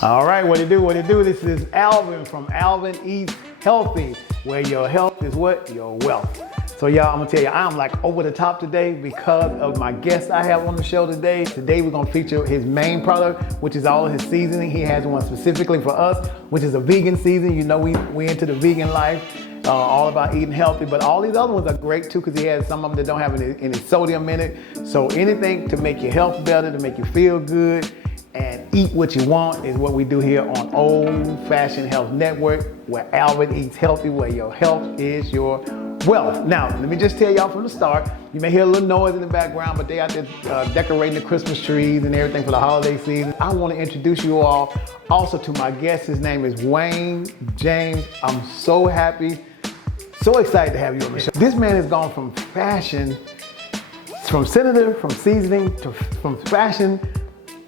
All right, what it do? This is Alvin from Alvin Eats Healthy, where your health is what? Your wealth. So y'all, I'm gonna tell you, I'm like over the top today because of my guest I have on the show today. Today we're gonna feature his main product, which is all of his seasoning. He has one specifically for us, which is a vegan season. You know, we into the vegan life, all about eating healthy, but all these other ones are great too because he has some of them that don't have any sodium in it. So anything to make your health better, to make you feel good, and eat what you want is what we do here on Old Fashioned Health Network, where Alvin Eats Healthy, where your health is your wealth. Now, let me just tell y'all from the start, you may hear a little noise in the background, but they out there decorating the Christmas trees and everything for the holiday season. I want to introduce you all also to my guest. His name is Wayne James. I'm so happy, so excited to have you on the show. This man has gone from fashion, from senator, from seasoning, from fashion,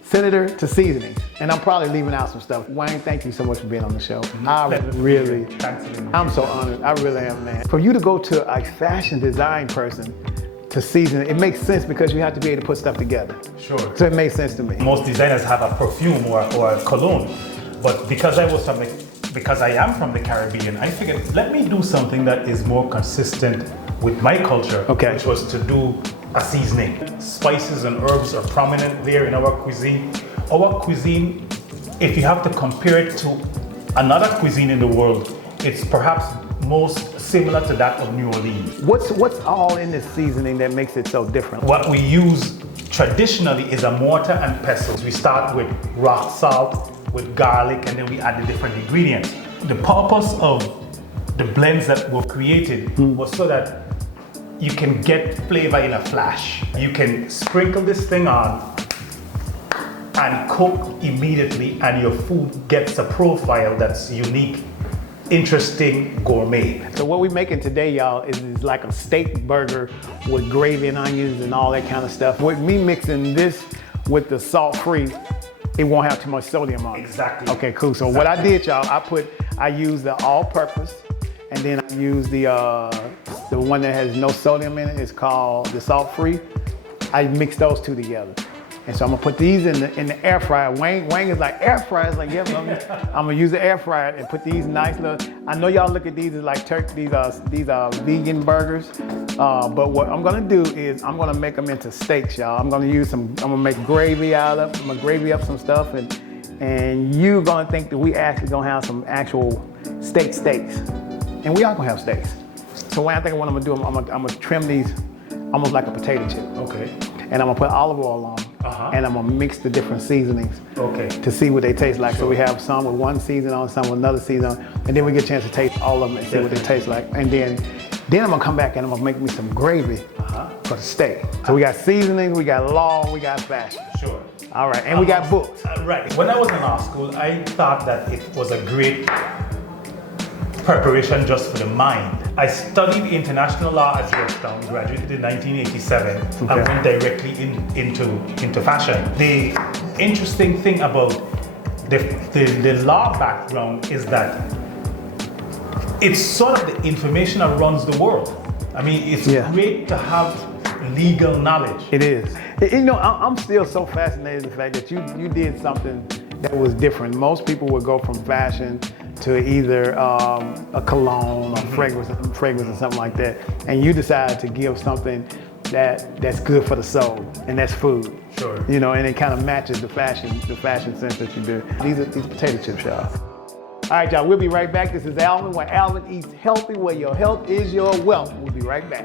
senator to seasoning, and I'm probably leaving out some stuff. Wayne, thank you so much for being on the show. I'm so honored. I really am, man. For you to go to a fashion design person to season, it makes sense because you have to be able to put stuff together. Sure. So it makes sense to me. Most designers have a perfume or a cologne, but because I am from the Caribbean, I figured let me do something that is more consistent with my culture, okay, which was to do a seasoning. Spices and herbs are prominent there in our cuisine. Our cuisine, if you have to compare it to another cuisine in the world, it's perhaps most similar to that of New Orleans. What's all in this seasoning that makes it so different? What we use traditionally is a mortar and pestle. We start with rock salt, with garlic, and then we add the different ingredients. The purpose of the blends that were created was so that you can get flavor in a flash. You can sprinkle this thing on and cook immediately, and your food gets a profile that's unique, interesting, gourmet. So what we're making today, y'all, is like a steak burger with gravy and onions and all that kind of stuff. With me mixing this with the salt-free, it won't have too much sodium on it. Exactly. Okay, cool. So what I did, y'all, I used the all-purpose, and then I used the one that has no sodium in it. It's called the salt-free. I mixed those two together. And so I'm gonna put these in the air fryer. Wayne is like, air fryer? It's like, yeah, I'm gonna use the air fryer and put these nice little, I know y'all look at these as like these are vegan burgers. But what I'm gonna do is I'm gonna make them into steaks, y'all. I'm gonna make gravy out of them. I'm gonna gravy up some stuff, and you're gonna think that we actually gonna have some actual steaks. And we are gonna have steaks. So I think what I'm gonna do, I'm gonna trim these almost like a potato chip. Okay. And I'm gonna put olive oil on them. And I'm gonna mix the different seasonings to see what they taste like. Sure. So we have some with one season on, some with another season on, and then we get a chance to taste all of them and see what they taste like. And then I'm gonna come back and I'm gonna make me some gravy for the steak. So we got seasonings, we got law, we got fashion. Sure. All right, and we got books. Right. When I was in law school, I thought that it was a great preparation just for the mind. I studied international law at Georgetown, graduated in 1987, and went directly into fashion. The interesting thing about the law background is that it's sort of the information that runs the world. I mean, it's great to have legal knowledge. It is. You know, I'm still so fascinated with the fact that you did something that was different. Most people would go from fashion to either a cologne or fragrance or something like that, and you decide to give something that's good for the soul, and that's food. Sure. You know, and it kind of matches the fashion sense that you do. These are potato chips, y'all. All right, y'all. We'll be right back. This is Alvin, where Alvin Eats Healthy, where your health is your wealth. We'll be right back.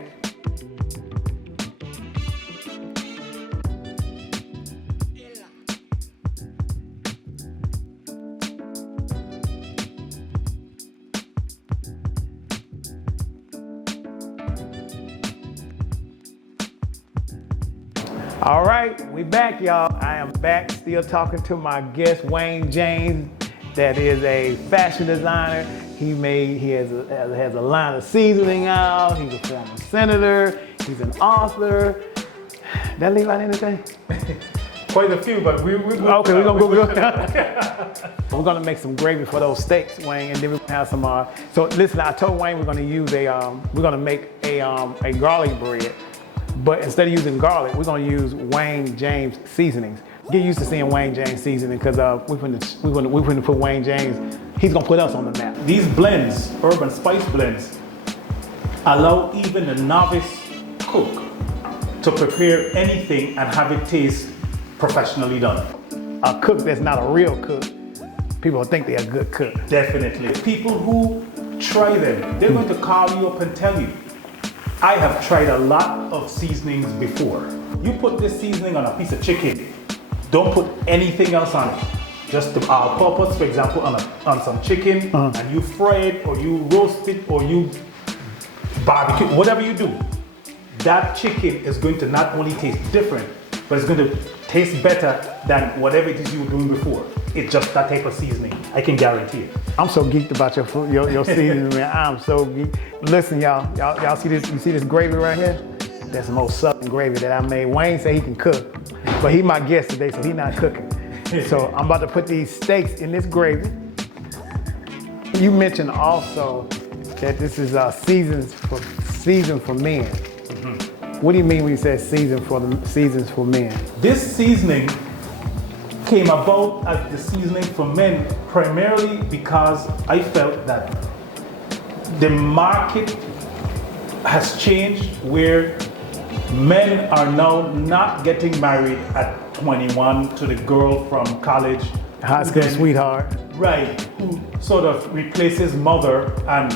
All right, we back, y'all. I am back, still talking to my guest, Wayne James, that is a fashion designer. He has a line of seasoning out. He's a former senator. He's an author. Did I leave out anything? Quite a few, but we're good. Okay, we're gonna go. We're gonna make some gravy for those steaks, Wayne, and then we're gonna have some. So listen, I told Wayne we're gonna make a garlic bread. But instead of using garlic, we're gonna use Wayne James seasonings. Get used to seeing Wayne James seasoning because we're gonna put Wayne James. He's gonna put us on the map. These blends, herb and spice blends, allow even a novice cook to prepare anything and have it taste professionally done. A cook that's not a real cook, people think they're a good cook. Definitely. People who try them, they're going to call you up and tell you, I have tried a lot of seasonings before. You put this seasoning on a piece of chicken, don't put anything else on it. Just the all-purpose, for example, on some chicken, and you fry it, or you roast it, or you barbecue, whatever you do. That chicken is going to not only taste different, but it's going to taste better than whatever it is you were doing before. It's just that type of seasoning. I can guarantee it. I'm so geeked about your food, your seasoning, man. I'm so geeked. Listen, y'all see this? You see this gravy right here? That's the most southern gravy that I made. Wayne said he can cook, but he my guest today, so he's not cooking. So I'm about to put these steaks in this gravy. You mentioned also that this is seasoned for men. What do you mean when you say seasons for men? This seasoning came about as the seasoning for men primarily because I felt that the market has changed where men are now not getting married at 21 to the girl from college. High school sweetheart. Right, who sort of replaces mother and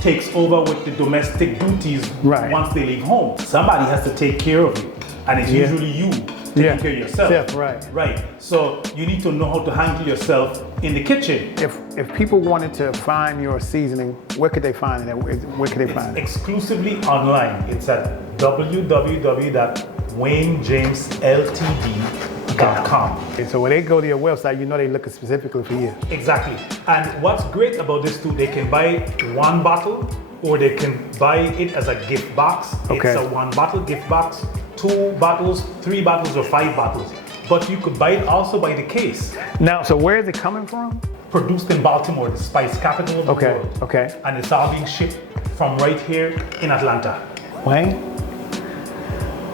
takes over with the domestic duties once they leave home. Somebody has to take care of you, and it's usually you taking care of yourself. Right. So you need to know how to handle yourself in the kitchen. If people wanted to find your seasoning, where could they find it? Where could they find it? Exclusively online. It's at www.waynejamesLTD.com. Okay, so when they go to your website, you know they're looking specifically for you. Exactly. And what's great about this too, they can buy one bottle or they can buy it as a gift box. Okay. It's a 1 bottle gift box, 2 bottles, 3 bottles, or 5 bottles. But you could buy it also by the case. Now, so where is it coming from? Produced in Baltimore, the spice capital of the world. Okay. And it's all being shipped from right here in Atlanta. Wayne,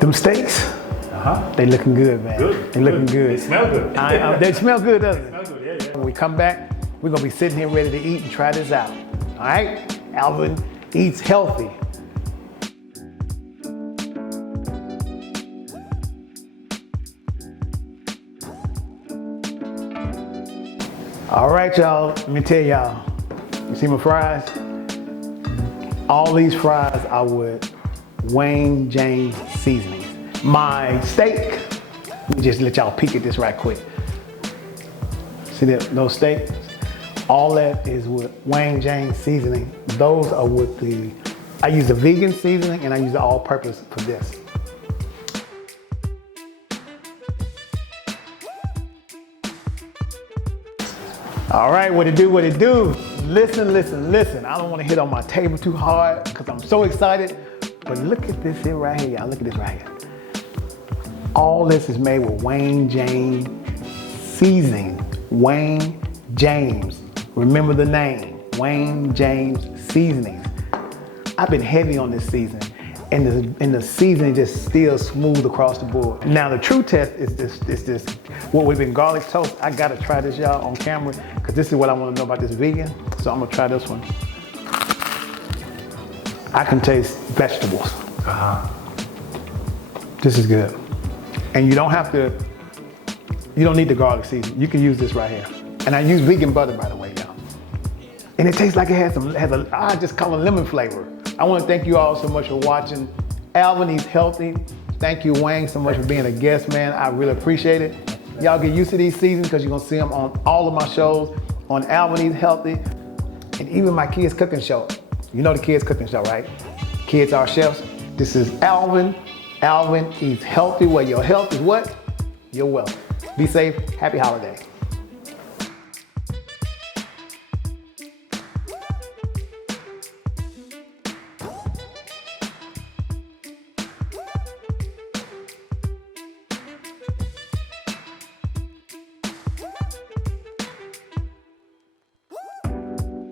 them steaks, they looking good, man. Good. They looking good. They smell good. They smell good, doesn't it? They smell good, yeah. When we come back, we're gonna be sitting here ready to eat and try this out. All right? Alvin eats healthy. All right, y'all, let me tell y'all. You see my fries? All these fries are with Wayne James seasonings. My steak, let me just let y'all peek at this right quick. See those steaks? All that is with Wayne James seasoning. Those are with I use the vegan seasoning and I use the all-purpose for this. All right, what it do? Listen. I don't want to hit on my table too hard because I'm so excited. But look at this here right here, y'all. Look at this right here. All this is made with Wayne James seasoning. Wayne James. Remember the name, Wayne James Seasonings. I've been heavy on this seasoning, and the seasoning just still smooth across the board. Now the true test is this what we've been garlic toast. I gotta try this, y'all, on camera, because this is what I want to know about this vegan. So I'm gonna try this one. I can taste vegetables. This is good. And you don't need the garlic seasoning. You can use this right here. And I use vegan butter, by the way, y'all. And it tastes like it has I just call it lemon flavor. I want to thank you all so much for watching Alvin Eats Healthy. Thank you, Wayne, so much for being a guest, man. I really appreciate it. Y'all get used to these seasons because you're gonna see them on all of my shows, on Alvin Eats Healthy, and even my kids cooking show. You know the kids cooking show, right? Kids are chefs. This is Alvin Eats Healthy, where your health is what? Your wealth. Be safe, happy holiday.